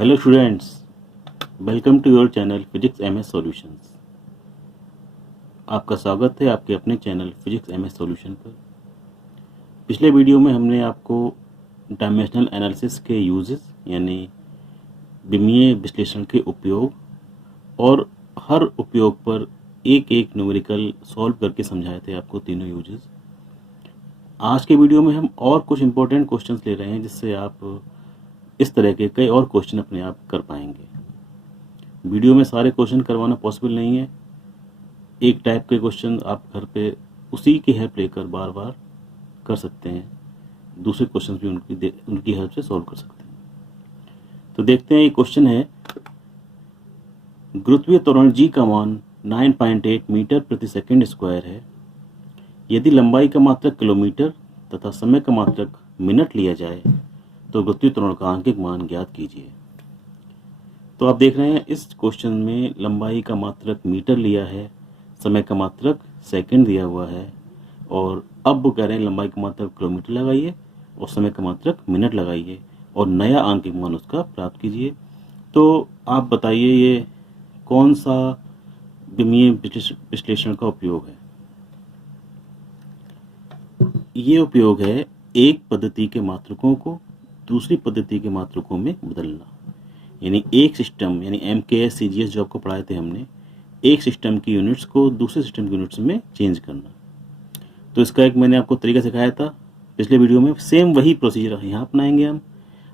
Hello students, welcome to your channel physics MS solutions. आपका स्वागत है आपके अपने चैनल फिजिक्स एमएस सॉल्यूशन पर। पिछले वीडियो में हमने आपको डायमेंशनल एनालिसिस के यूजेस यानी विमीय विश्लेषण के उपयोग और हर उपयोग पर एक एक न्यूमेरिकल सॉल्व करके समझाए थे आपको तीनों यूजेस। आज के वीडियो में हम और कुछ इंपॉर्टेंट क्वेश्चंस ले रहे हैं जिससे आप इस तरह के कई और क्वेश्चन अपने आप कर पाएंगे। वीडियो में सारे क्वेश्चन करवाना पॉसिबल नहीं है। एक टाइप के क्वेश्चन आप घर पे उसी की हेल्प लेकर बार बार कर सकते हैं, दूसरे क्वेश्चन भी उनकी हेल्प से सॉल्व कर सकते हैं। तो देखते हैं, ये क्वेश्चन है, गुरुत्वीय त्वरण जी का मान 9.8 मीटर प्रति सेकंड स्क्वायर है। यदि लंबाई का मात्रक किलोमीटर तथा समय का मात्रक मिनट लिया जाए तो गुरुत्वीय त्वरण का आंकिक मान ज्ञात कीजिए। तो आप देख रहे हैं इस क्वेश्चन में लंबाई का मात्रक मीटर लिया है, समय का मात्रक सेकंड दिया हुआ है और अब वो कह रहे हैं लंबाई का मात्रक किलोमीटर लगाइए और समय का मात्रक मिनट लगाइए और नया आंकिक मान उसका प्राप्त कीजिए। तो आप बताइए ये कौन सा विमीय विश्लेषण का उपयोग है। ये उपयोग है एक पद्धति के मात्रकों को दूसरी पद्धति के मात्रकों में बदलना, यानी एक सिस्टम यानी MKS CGS जो आपको पढ़ाए थे हमने, एक सिस्टम की यूनिट्स को दूसरे सिस्टम की यूनिट्स में चेंज करना। तो इसका एक मैंने आपको तरीका सिखाया था पिछले वीडियो में, सेम वही प्रोसीजर यहाँ अपनाएंगे हम।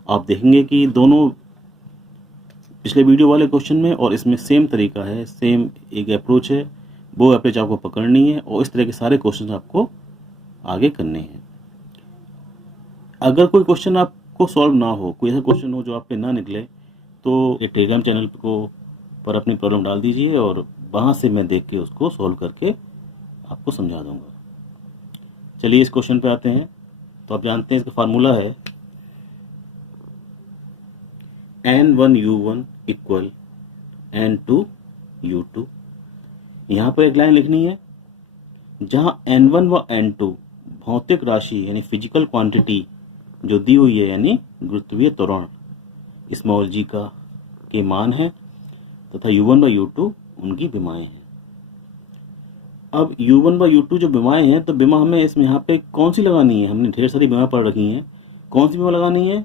आप देखेंगे कि दोनों पिछले वीडियो वाले क्वेश्चन में और इसमें सेम तरीका है, सेम एक अप्रोच है, वो अप्रोच आपको पकड़नी है और इस तरह के सारे क्वेश्चन आपको आगे करने हैं। अगर कोई क्वेश्चन आपको सॉल्व ना हो, कोई ऐसा क्वेश्चन हो जो आप पे ना निकले, तो ये टेलीग्राम चैनल को पर अपनी प्रॉब्लम डाल दीजिए और वहाँ से मैं देख के उसको सॉल्व करके आपको समझा दूंगा। चलिए इस क्वेश्चन पे आते हैं। तो आप जानते हैं इसका फार्मूला है N1U1 इक्वल N2U2। यहाँ पर एक लाइन लिखनी है जहाँ N1 व N2 भौतिक राशि यानी फिजिकल क्वांटिटी जो दी हुई है, यानी गुरुत्वीय त्वरण स्मॉल g का के मान है तथा U1 व U2 उनकी विमाएं हैं। अब U1 व U2 जो विमाएं हैं, तो विमा हमें इसमें यहाँ पे कौन सी लगानी है? हमने ढेर सारी विमा पढ़ रखी हैं। कौन सी विमा लगानी है?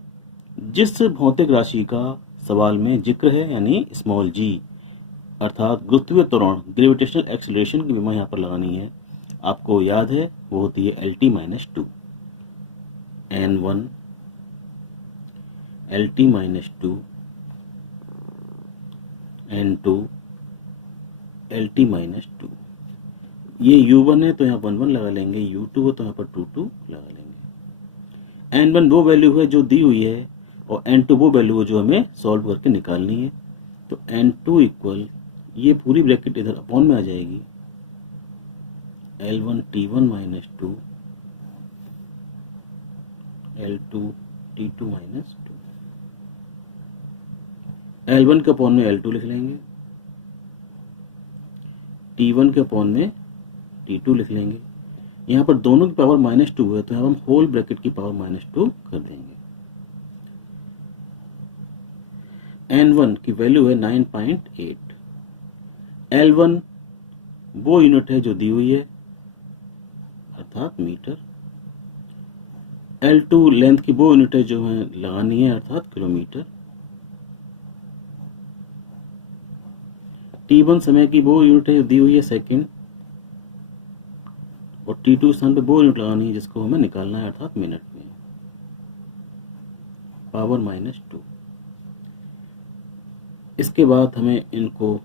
जिस भौतिक राशि का सवाल में जिक्र है यानी स्मॉल g अर्थात गुरुत्वीय त्वरण ग्रेविटेशनल एक्सीलरेशन की विमा यहाँ पर लगानी है। आपको याद है वो होती है LT-2, N1 LT-2 N2 LT-2। ये U1 है तो यहाँ 1 1 लगा लेंगे, U2 है तो यहाँ पर 2 2 लगा लेंगे। N1 वो वैल्यू है जो दी हुई है और N2 वो वैल्यू है जो हमें सॉल्व करके निकालनी है। तो N2 इक्वल, ये पूरी ब्रैकेट इधर अपॉन में आ जाएगी, L1 T1 minus 2 L2 T2 minus 2। L1 के अपॉन में L2 लिख लेंगे, T1 के अपॉन में T2 लिख लेंगे। यहाँ पर दोनों की पावर -2 है तो यहाँ हम होल ब्रैकेट की पावर -2 कर देंगे। N1 की वैल्यू है 9.8। L1 वो यूनिट है जो दी हुई है अर्थात मीटर। L2 लेंथ की वो यूनिट है जो हमें लगानी है अर्थात किलोमीटर। T1 समय की वो यूनिट है जो दी हुई है सेकंड और T2 स्थान पे वो यूनिट लगानी है जिसको हमें निकालना है अर्थात मिनट में, पावर -2। इसके बाद हमें इनको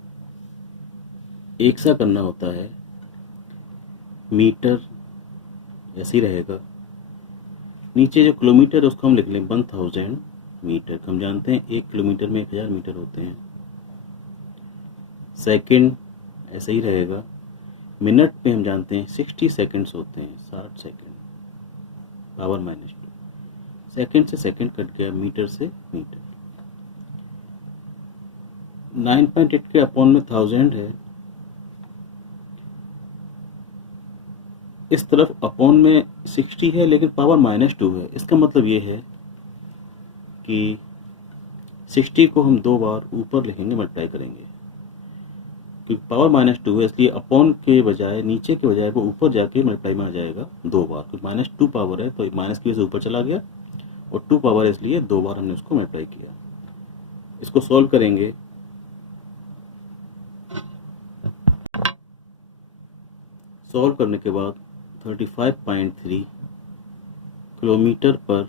एक सा करना होता है। मीटर ऐसे ही रहेगा, नीचे जो किलोमीटर है उसको हम लिख लें 1000 मीटर। हम जानते हैं 1 किलोमीटर में 1000 मीटर होते हैं। सेकंड ऐसे ही रहेगा, मिनट में हम जानते हैं 60 सेकंड्स होते हैं, 60 सेकंड, पावर -2। सेकंड से सेकंड कट गया, मीटर से मीटर। 9.8 के अपॉन में 1000 है, इस तरफ अपॉन में 60 है लेकिन पावर -2 है। इसका मतलब ये है कि 60 को हम 2 बार ऊपर लिखेंगे, मल्टीप्लाई करेंगे, क्योंकि पावर -2 है इसलिए अपॉन के बजाय, नीचे के बजाय वो ऊपर जाके मल्टीप्लाई में आ जाएगा 2 बार, क्योंकि -2 पावर है तो माइनस की वजह से ऊपर चला गया, और 2 पावर है इसलिए 2 बार हमने उसको मल्टीप्लाई किया। इसको सॉल्व करेंगे, सॉल्व करने के बाद 35.3 किलोमीटर पर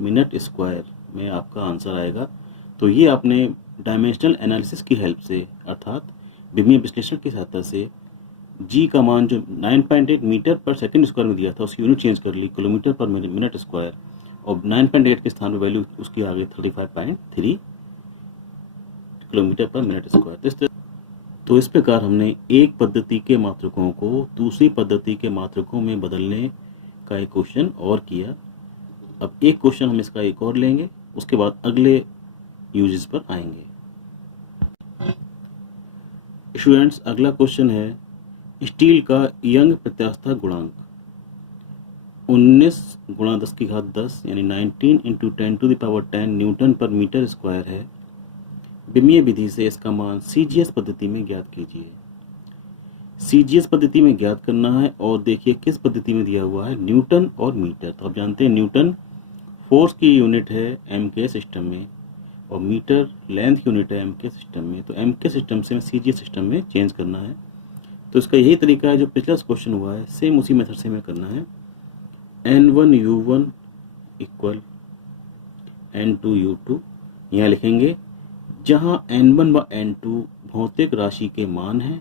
मिनट स्क्वायर में आपका आंसर आएगा। तो ये आपने डायमेंशनल एनालिसिस की हेल्प से, अर्थात विमीय विश्लेषण की सहायता से जी का मान जो 9.8 मीटर पर सेकंड स्क्वायर में दिया था उसकी यूनिट चेंज कर ली किलोमीटर पर मिनट स्क्वायर, और 9.8 के स्थान पर वैल्यू उसकी आ गई 35.3 किलोमीटर पर मिनट स्क्वायर। तो इस प्रकार हमने एक पद्धति के मात्रकों को दूसरी पद्धति के मात्रकों में बदलने का एक क्वेश्चन और किया। अब एक क्वेश्चन हम इसका एक और लेंगे, उसके बाद अगले यूजेस पर आएंगे। स्टूडेंट्स, अगला क्वेश्चन है स्टील का यंग प्रत्यास्थता गुणांक 19 गुणा 10 की घात 10 यानी 19 इंटू 10⁻10 न्यूटन पर मीटर स्क्वायर है। विमीय विधि से इसका मान सीजीएस पद्धति में ज्ञात कीजिए। सीजीएस पद्धति में ज्ञात करना है, और देखिए किस पद्धति में दिया हुआ है, न्यूटन और मीटर। तो आप जानते हैं न्यूटन फोर्स की यूनिट है एम के सिस्टम में, और मीटर लेंथ की यूनिट है एम के सिस्टम में। तो एम के सिस्टम से सीजीएस सिस्टम में चेंज करना है। तो इसका यही तरीका है जो पिछला क्वेश्चन हुआ है, सेम उसी मेथड से हमें करना है। N1U1 इक्वल N2U2 यहाँ लिखेंगे, जहाँ N1 व N2 भौतिक राशि के मान हैं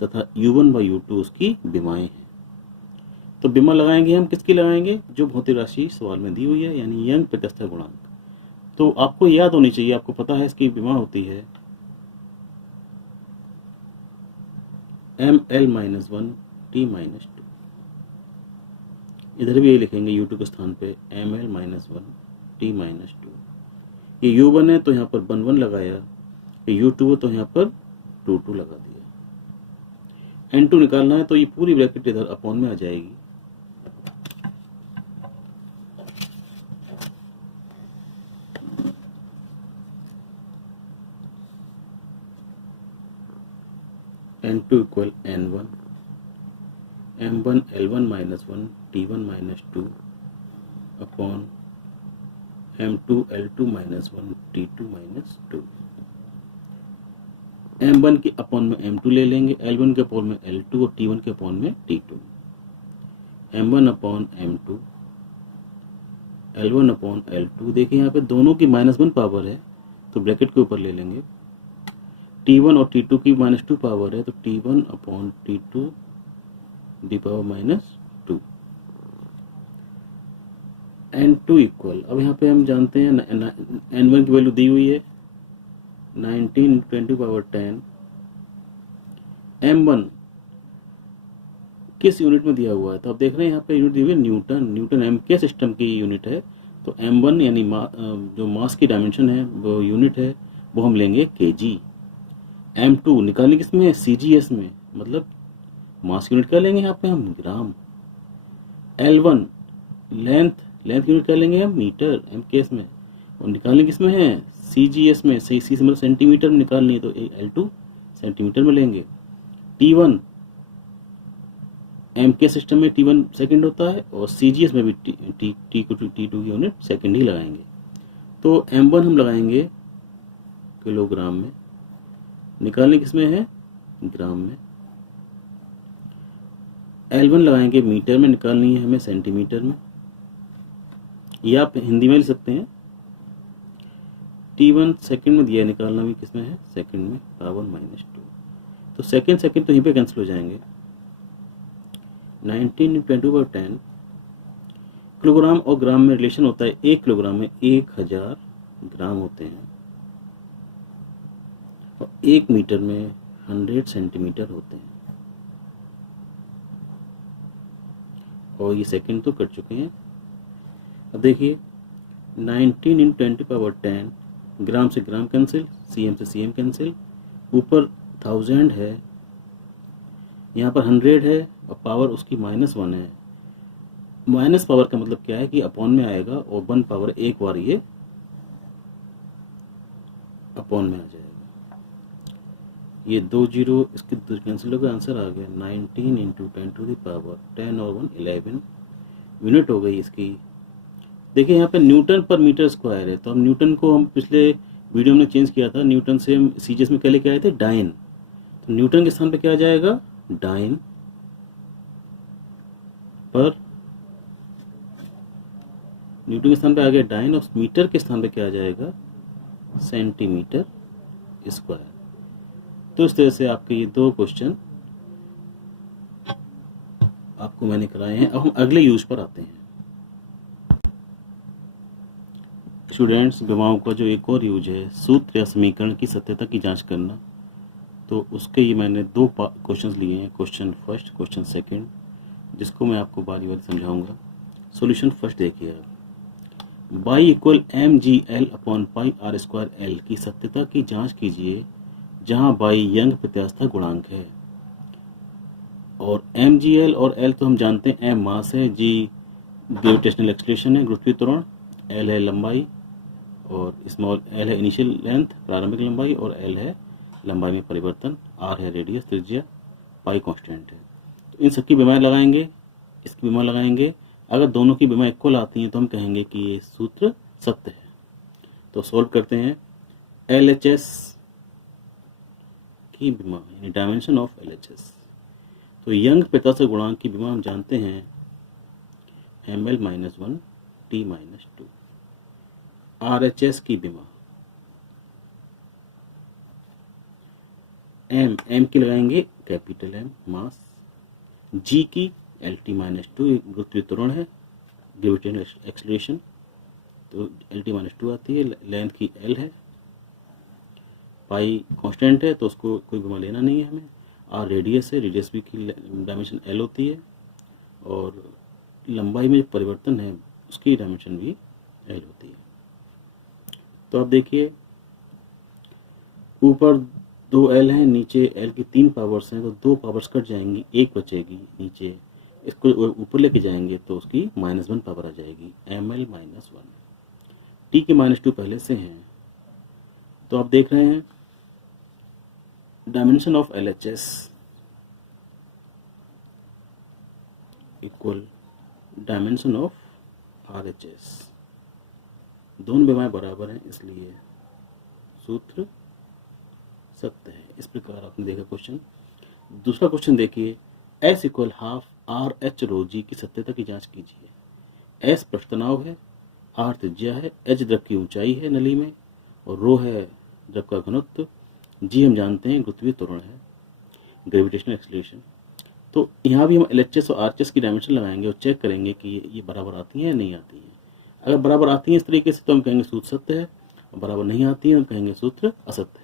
तथा U1 व U2 उसकी विमाएं हैं। तो विमा लगाएंगे हम, किसकी लगाएंगे, जो भौतिक राशि सवाल में दी हुई है, यानी यंग प्रत्यास्थता गुणांक। तो आपको याद होनी चाहिए, आपको पता है इसकी विमा होती है ml-1 t-2। इधर भी ये लिखेंगे U2 के स्थान पे ml-1 t-2। ये U1 है तो यहाँ पर 1 लगाया, ये U2 है तो यहाँ पर 2 लगा दिया। N2 निकालना है तो ये पूरी ब्रैकेट इधर अपॉन में आ जाएगी। N2 equal N1 M1 L1-1 T1-2 upon M2 L2-1 T2-2। M1 के अपॉन में M2 ले लेंगे, L1 के अपॉन में L2 और T1 के अपॉन में T2। M1 upon M2 L1 upon L2। देखिए यहाँ पे दोनों की -1 पावर है तो ब्रैकेट के ऊपर ले लेंगे। T1 और T2 की -2 पावर है तो T1 upon T2 the power -2। N2 equal, अब यहाँ पे हम जानते हैं N1 की वैल्यू दी हुई है 19 × 10⁻10। M1 किस यूनिट में दिया हुआ है, तो आप देख रहे हैं यहाँ पे यूनिट दी हुई है न्यूटन। न्यूटन एम के सिस्टम की यूनिट है, तो M1 यानी जो मास की डायमेंशन है वो यूनिट है, वो हम लेंगे केजी। M2 निकालने किसमें है, सीजीएस में, मतलब मास यूनिट क्या लेंगे यहाँ पे हम, ग्राम। L1 लेंथ यूनिट क्या लेंगे हम, मीटर एम केस में, और निकालने किसमें है, सीजीएस में। सी से मतलब सेंटीमीटर में निकालनी है तो L2 सेंटीमीटर में लेंगे। T1 एम के सिस्टम में T1 सेकंड होता है, और सीजीएस में भी टी को T2 की यूनिट सेकंड ही लगाएंगे। तो M1 हम लगाएंगे किलोग्राम में, निकालने किसमें है, ग्राम में। L1 लगाएंगे मीटर में, निकालनी है हमें सेंटीमीटर में, या आप हिंदी में लिख सकते हैं। T1 सेकंड में दिया, निकालना भी किसमें है, सेकंड में, पावर -2। तो सेकंड तो यहीं पे कैंसिल हो जाएंगे। 19 × 10⁻10 किलोग्राम और ग्राम में रिलेशन होता है, 1 किलोग्राम में 1000 ग्राम होते हैं, और 1 मीटर में 100 सेंटीमीटर होते हैं। और ये सेकंड तो कट चुके हैं। अब देखिए 19 × 10⁻10, ग्राम से ग्राम कैंसिल, सीएम से सीएम कैंसिल, ऊपर 1000 है, यहाँ पर 100 है, और पावर उसकी -1 है। माइनस पावर का मतलब क्या है कि अपॉन में आएगा, और 1 पावर एक बार ये अपॉन में आ जाएगा। ये 2 जीरो इसके कैंसिल होगा, आंसर आ गया 19 इंटू 10 टू द पावर 10 और 1 11 यूनिट हो गई इसकी। देखिए यहाँ पे न्यूटन पर मीटर स्क्वायर है, तो हम न्यूटन को हम पिछले वीडियो में चेंज किया था, न्यूटन से हम सीजीएस में क्या लेके आए थे, डाइन। तो न्यूटन के स्थान पे क्या आ जाएगा, डाइन पर, न्यूटन के स्थान पे आ गया डाइन, और मीटर के स्थान पे क्या आ जाएगा, सेंटीमीटर स्क्वायर। तो इस तरह से आपके ये 2 क्वेश्चन आपको मैंने कराए हैं। अब हम अगले यूज पर आते हैं। स्टूडेंट्स, विमाओं का जो एक और यूज है, सूत्र या समीकरण की सत्यता की जांच करना। तो उसके ये मैंने 2 क्वेश्चन लिए हैं, क्वेश्चन फर्स्ट, क्वेश्चन सेकंड, जिसको मैं आपको बारी बारी समझाऊंगा। सॉल्यूशन फर्स्ट देखिए आप, Y equal mgl upon pi R square L की सत्यता की जांच कीजिए जहां बाई यंग प्रत्यास्था गुणांक है। और mgl और l तो हम जानते हैं, m मास है, g ग्रेविटेशनल एक्सलेशन है, गुरुत्वीय त्वरण, l है लंबाई, और स्मॉल l है इनिशियल लेंथ, प्रारंभिक लंबाई, और l है लंबाई में परिवर्तन, r है रेडियस, त्रिज्या, पाई कांस्टेंट है। तो इन सबकी विमाएं लगाएंगे, इसकी विमा लगाएंगे। अगर दोनों की विमा इक्वल आती हैं तो हम कहेंगे कि ये सूत्र सत्य है। तो सॉल्व करते हैं। LHS की विमा यानी डायमेंशन ऑफ LHS, तो यंग प्रत्यास्था गुणांक की विमा हम जानते हैं ml-1 t-2। RHS की विमा m की लगाएंगे कैपिटल M मास, G की LT-2 गुरुत्वीय त्वरण है, ग्रेविटेशनल एक्सलेशन, तो LT-2 आती है, लेंथ की L है, पाई कांस्टेंट है तो उसको कोई विमा लेना नहीं है हमें, R रेडियस है, रेडियस भी की डायमेंशन L होती है, और लंबाई में जो परिवर्तन है उसकी डायमेंशन भी L होती है। तो आप देखिए ऊपर 2L हैं, नीचे L की 3 पावर्स हैं, तो 2 पावर्स कट जाएंगी, 1 बचेगी नीचे, इसको ऊपर लेके जाएंगे तो उसकी -1 पावर आ जाएगी, ml-1। t के -2 पहले से हैं, तो आप देख रहे हैं dimension of LHS equal dimension of RHS, दोनों विमाएं बराबर हैं, इसलिए सूत्र सत्य है। इस प्रकार आपने देखा क्वेश्चन। दूसरा क्वेश्चन देखिए, S इक्वल हाफ RH रो G की सत्यता की जांच कीजिए। S पृष्ठ तनाव है, R त्रिज्या है, H द्रव की ऊंचाई है नली में, और रो है द्रव का घनत्व, G हम जानते हैं गुरुत्वीय त्वरण है, ग्रेविटेशनल एक्सलेशन। तो यहाँ भी हम LHS और RHS की डायमेंशन लगाएंगे और चेक करेंगे कि ये बराबर आती हैं या नहीं आती हैं। अगर बराबर आती हैं इस तरीके से तो हम कहेंगे सूत्र सत्य है, और बराबर नहीं आती है हम कहेंगे सूत्र असत्य है।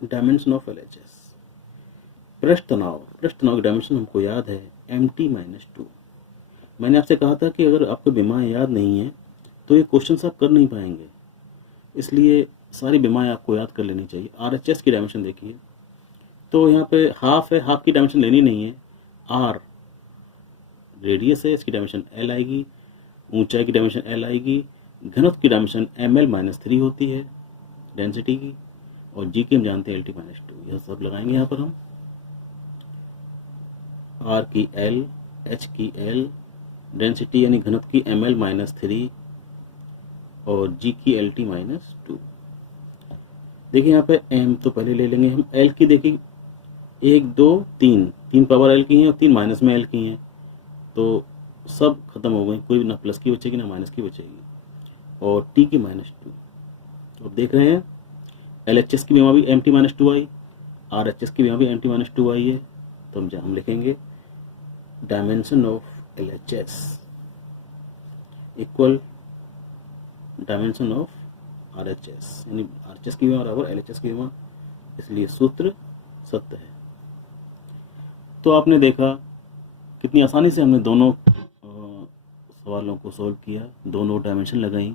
डायमेंशन ऑफ LHS, पृष्ठ तनाव की डायमेंशन हमको याद है MT-2। मैंने आपसे कहा था कि अगर आपको विमाएं याद नहीं है तो ये क्वेश्चन आप कर नहीं पाएंगे, इसलिए सारी विमाएं आपको याद कर लेनी चाहिए। RHS की डायमेंशन देखिए, तो यहाँ पे हाफ है, हाफ की डायमेंशन लेनी नहीं है, R रेडियस है, इसकी डायमेंशन L आएगी, ऊंचाई की डायमेंशन L आएगी, घनत्व की डायमेंशन ml-3 होती है डेंसिटी की, और G की हम जानते हैं LT-2। यह सब लगाएंगे यहाँ पर हम, R की L, H की L, डेंसिटी यानी घनत्व की ml-3, और G की LT-2। देखिए यहाँ पे M तो पहले ले लेंगे हम, L की देखिए 1 2 3 पावर L की हैं और 3 माइनस में L की हैं, तो सब खत्म हो गई, कोई ना प्लस की बचेगी ना माइनस की बचेगी, और T की -2। तो अब देख रहे हैं LHS की विमा भी MT-2 आई, RHS की विमा भी MT-2 आई है, तो हम लिखेंगे dimension of LHS equal dimension of RHS, यानी RHS की विमा बराबर LHS की विमा, इसलिए सूत्र सत्य है। तो आपने देखा कितनी आसानी से हमने दोनों सवालों को सॉल्व किया, दोनों डायमेंशन लगाई।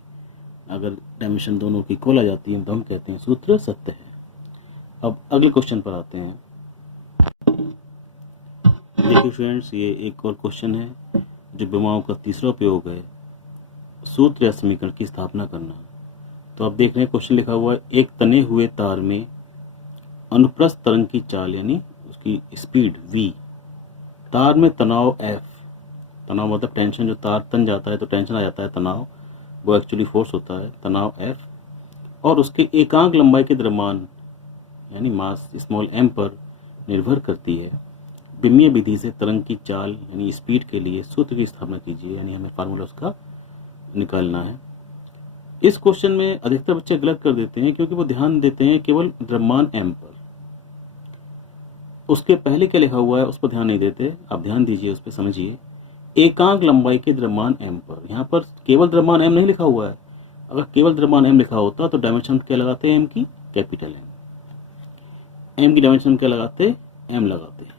अगर डायमेंशन दोनों की इक्वल आ जाती है तो हम कहते हैं सूत्र सत्य है। अब अगले क्वेश्चन पर आते हैं। देखिए स्टूडेंट्स, ये एक और क्वेश्चन है जो विमाओं का तीसरा उपयोग है, सूत्र या समीकरण की स्थापना करना। तो आप देख रहे हैं क्वेश्चन लिखा हुआ है, एक तने हुए तार में अनुप्रस्थ तरंग की चाल यानी उसकी स्पीड v, तार में तनाव F, तनाव मतलब टेंशन, जो तार तन जाता है तो टेंशन आ जाता है, तनाव वो एक्चुअली फोर्स होता है, तनाव F, और उसके एकांक लंबाई के द्रव्यमान यानी मास स्मॉल m पर निर्भर करती है। विमीय विधि से तरंग की चाल यानी स्पीड के लिए सूत्र की स्थापना कीजिए, यानी हमें फार्मूला उसका निकालना है। इस क्वेश्चन में अधिकतर बच्चे गलत कर देते हैं क्योंकि वो ध्यान देते हैं केवल द्रव्यमान m पर, उसके पहले क्या लिखा हुआ है उस पर ध्यान नहीं देते। आप ध्यान दीजिए, उस पर समझिए, एकांक लंबाई के द्रव्यमान m पर। यहाँ पर केवल द्रव्यमान m नहीं लिखा हुआ है। अगर केवल द्रव्यमान m लिखा होता तो डायमेंशन क्या लगाते हैं m की, कैपिटल M की डायमेंशन क्या लगाते, m लगाते।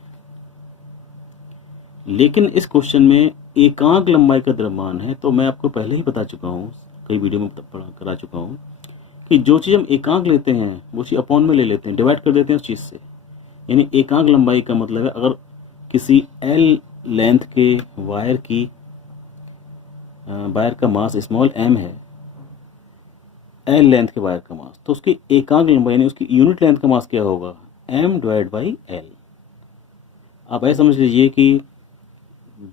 लेकिन इस क्वेश्चन में एकांक लंबाई का द्रव्यमान है, तो मैं आपको पहले ही बता चुका हूँ, कई वीडियो में करा चुका हूँ कि जो चीज़ हम एकांक लेते हैं वो चीज़ अपॉन में ले लेते हैं, डिवाइड कर देते हैं उस चीज़ से। यानी एकांक लंबाई का मतलब है अगर किसी L लेंथ के वायर का मास स्मॉल m है, L लेंथ के वायर का मास, तो उसकी एकांक लंबाई यानी उसकी यूनिट लेंथ का मास क्या होगा, m डिवाइड बाई L। आप ऐसा समझ लीजिए कि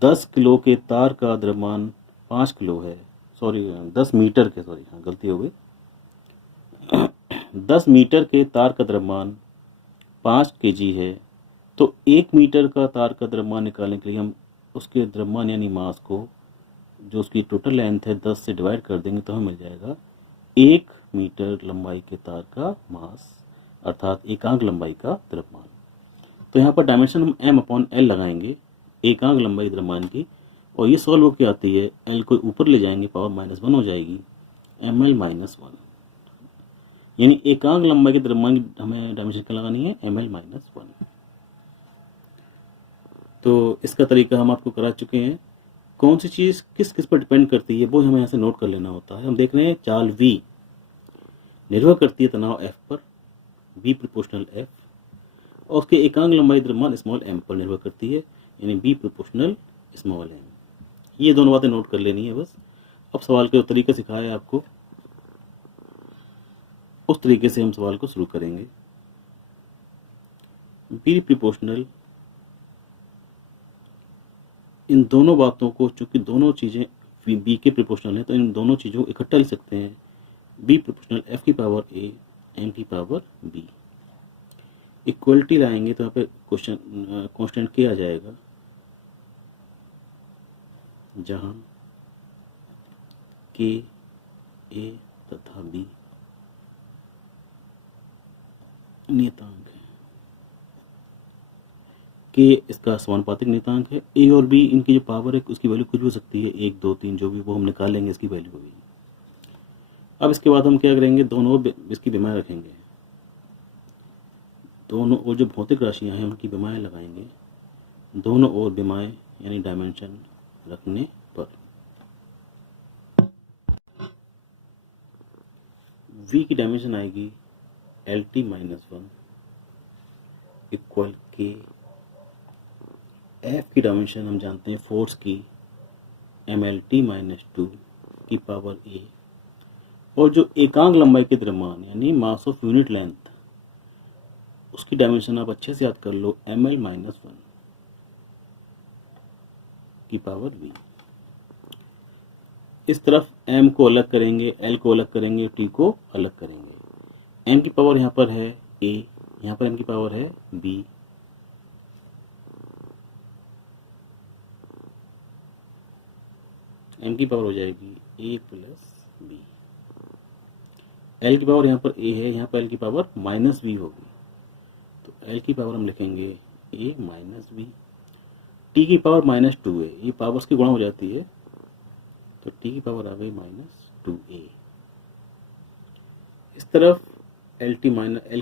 10 किलो के तार का द्रव्यमान 5 किलो है, 10 मीटर के, गलती हो गई, 10 मीटर के तार का द्रव्यमान 5 kg है, तो 1 मीटर का तार का द्रव्यमान निकालने के लिए हम उसके द्रव्यमान यानी मास को, जो उसकी टोटल लेंथ है, 10 से डिवाइड कर देंगे तो हमें मिल जाएगा 1 मीटर लंबाई के तार का मास, अर्थात एकांक लंबाई का द्रव्यमान। तो यहाँ पर डायमेंशन हम m अपॉन L लगाएंगे, एकांक लंबाई द्रव्यमान की, और ये सॉल्व होकर आती है, L को ऊपर ले जाएंगे, पावर -1 हो जाएगी, ml -1, यानी एकांक लंबाई के द्रव्यमान की हमें डायमेंशन क्या लगानी है, ml -1। तो इसका तरीका हम आपको करा चुके हैं। कौन सी चीज़ किस किस पर डिपेंड करती है वो हमें यहाँ से नोट कर लेना होता है। हम देख रहे हैं चाल v निर्भर करती है तनाव F पर, v प्रोपोर्शनल F, और उसके एकांक लंबाई द्रव्यमान स्मॉल m पर निर्भर करती है, यानी b प्रोपोर्शनल स्मॉल m। ये दोनों बातें नोट कर लेनी है बस। अब सवाल का तरीका सिखाया है आपको, उस तरीके से हम सवाल को शुरू करेंगे। b प्रोपोर्शनल, इन दोनों बातों को, चूंकि दोनों चीज़ें b के प्रोपोर्शनल हैं, तो इन दोनों चीज़ों को इकट्ठा लिख सकते हैं, b प्रोपोर्शनल f की पावर a m की पावर b। इक्वलिटी लाएंगे तो यहाँ पे क्वेश्चन कांस्टेंट k आ जाएगा, जहाँ k a तथा b नियतांक है। k इसका समानुपातिक नियतांक है, a और b इनकी जो पावर है उसकी वैल्यू कुछ भी हो सकती है, 1 2 3 जो भी, वो हम निकाल लेंगे इसकी वैल्यू होगी। अब इसके बाद हम क्या करेंगे, दोनों इसकी विमाएँ रखेंगे, दोनों और जो भौतिक राशियां हैं उनकी विमाएँ लगाएंगे, दोनों और विमाएँ यानी डायमेंशन रखने पर। v की डायमेंशन आएगी LT -1 इक्वल k, F की डायमेंशन हम जानते हैं फोर्स की, MLT -2 की पावर a, और जो एकांक लंबाई के द्रव्यमान यानी मास ऑफ यूनिट लेंथ, उसकी डायमेंशन आप अच्छे से याद कर लो, ml -1 की पावर v। इस तरफ m को अलग करेंगे, l को अलग करेंगे, t को अलग करेंगे। m की पावर यहाँ पर है a, यहाँ पर m की पावर है b, m की पावर हो जाएगी a प्लस b। l की पावर यहाँ पर a है, यहाँ पर l की पावर -v होगी, तो l की पावर हम लिखेंगे a -v। t की पावर -2 है, ये पावर्स की गुणा हो जाती है, तो t की पावर आ गई -2a। इस तरफ l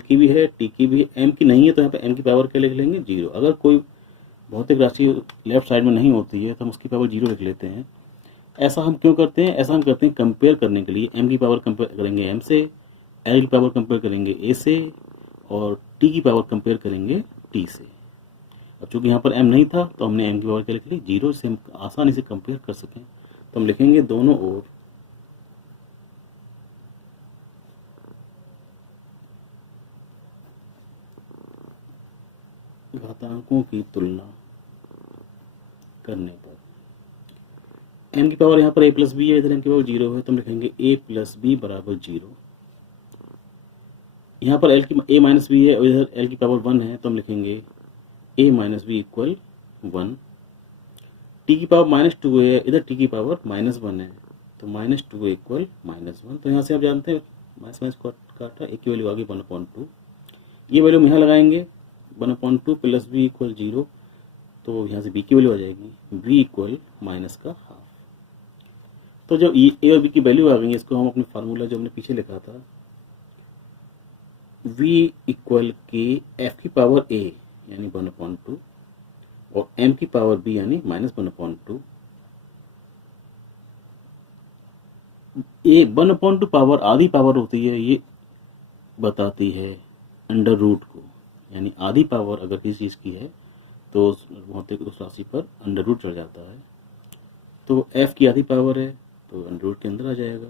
की भी है, t की भी है, m की नहीं है, तो यहाँ पे m की पावर क्या लिख लेंगे, 0। अगर कोई भौतिक राशि लेफ्ट साइड में नहीं होती है तो हम उसकी पावर 0 लिख लेते हैं। ऐसा हम क्यों करते हैं, ऐसा हम करते हैं कंपेयर करने के लिए। m की पावर कंपेयर करेंगे m से, l की पावर कंपेयर करेंगे a से, और t की पावर कंपेयर करेंगे t से। अब चूँकि यहाँ पर m नहीं था तो हमने m की पावर क्या लिख ली 0, से हम आसानी से कंपेयर कर सकें तो हम लिखेंगे दोनों ओर घातांकों की तुलना करने पर m की पावर यहाँ पर a प्लस बी है, इधर m की पावर 0 है तो हम लिखेंगे a प्लस बी बराबर 0। यहाँ पर a माइनस बी है और इधर l की पावर 1 है तो हम लिखेंगे a minus B equal 1। t की पावर -2 है, इधर t की पावर -1 है तो -2 इक्वल -1। तो यहाँ से आप जानते हैं माइनस माइनस काटा, a की वैल्यू आ गई 1/2। ये वैल्यू हम यहाँ लगाएंगे 1/2 प्लस बी इक्वल 0, तो यहाँ से b की वैल्यू आ जाएगी b इक्वल -1/2। तो जब a और b की वैल्यू आ गई, इसको हम अपने फार्मूला जो हमने पीछे लिखा था v इक्वल के f की पावर a यानी 1/2 और m की पावर b यानी -1/2। ये 1/2 पावर आधी पावर होती है, ये बताती है अंडर रूट को, यानी आधी पावर अगर किसी चीज़ की है तो उस राशि पर अंडर रूट चढ़ जाता है। तो f की आधी पावर है तो अंडर रूट के अंदर आ जाएगा,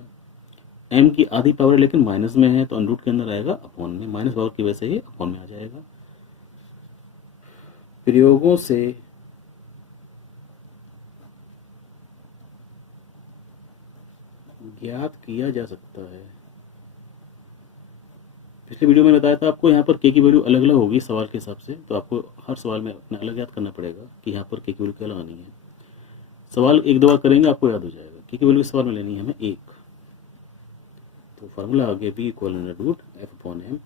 m की आधी पावर है लेकिन माइनस में है तो अंडर रूट के अंदर आएगा अपॉन में, माइनस पावर की वजह से ये अपॉन में आ जाएगा। प्रयोगों से ज्ञात किया जा सकता है। पिछले वीडियो में बताया था आपको यहाँ पर k की वैल्यू अलग अलग होगी सवाल के हिसाब से, तो आपको हर सवाल में अपना अलग याद करना पड़ेगा कि यहाँ पर k की वैल्यू क्या लगानी है। सवाल एक दो बार करेंगे आपको याद हो जाएगा। k की वैल्यू इस सवाल में लेनी है हमें 1, तो फार्मूला आ गया b equal under root F upon M.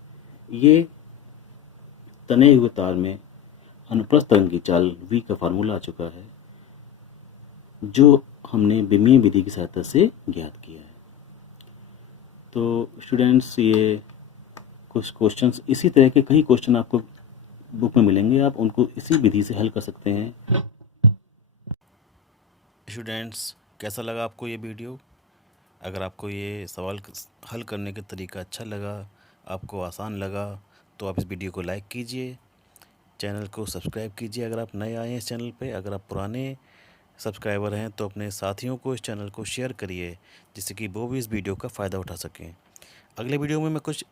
ये तने हुए तार में अनुप्रस्थ तरंग की चाल v का फार्मूला आ चुका है जो हमने बिमीय विधि की सहायता से ज्ञात किया है। तो स्टूडेंट्स, ये कुछ क्वेश्चंस, इसी तरह के कई क्वेश्चन आपको बुक में मिलेंगे, आप उनको इसी विधि से हल कर सकते हैं। स्टूडेंट्स, कैसा लगा आपको ये वीडियो? अगर आपको ये सवाल हल करने का तरीका अच्छा लगा, आपको आसान लगा, तो आप इस वीडियो को लाइक कीजिए, चैनल को सब्सक्राइब कीजिए अगर आप नए आए हैं इस चैनल पे। अगर आप पुराने सब्सक्राइबर हैं तो अपने साथियों को इस चैनल को शेयर करिए, जिससे कि वो भी इस वीडियो का फ़ायदा उठा सकें। अगले वीडियो में मैं कुछ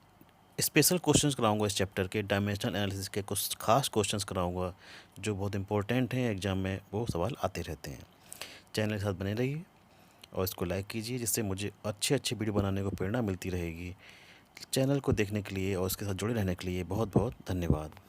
स्पेशल क्वेश्चंस कराऊंगा, इस चैप्टर के डायमेंशनल एनालिसिस के कुछ खास क्वेश्चंस कराऊंगा जो बहुत इंपॉर्टेंट हैं, एग्ज़ाम में वो सवाल आते रहते हैं। चैनल के साथ बने रहिए और इसको लाइक कीजिए, जिससे मुझे अच्छे अच्छे वीडियो बनाने को प्रेरणा मिलती रहेगी। चैनल को देखने के लिए और इसके साथ जुड़े रहने के लिए बहुत बहुत धन्यवाद।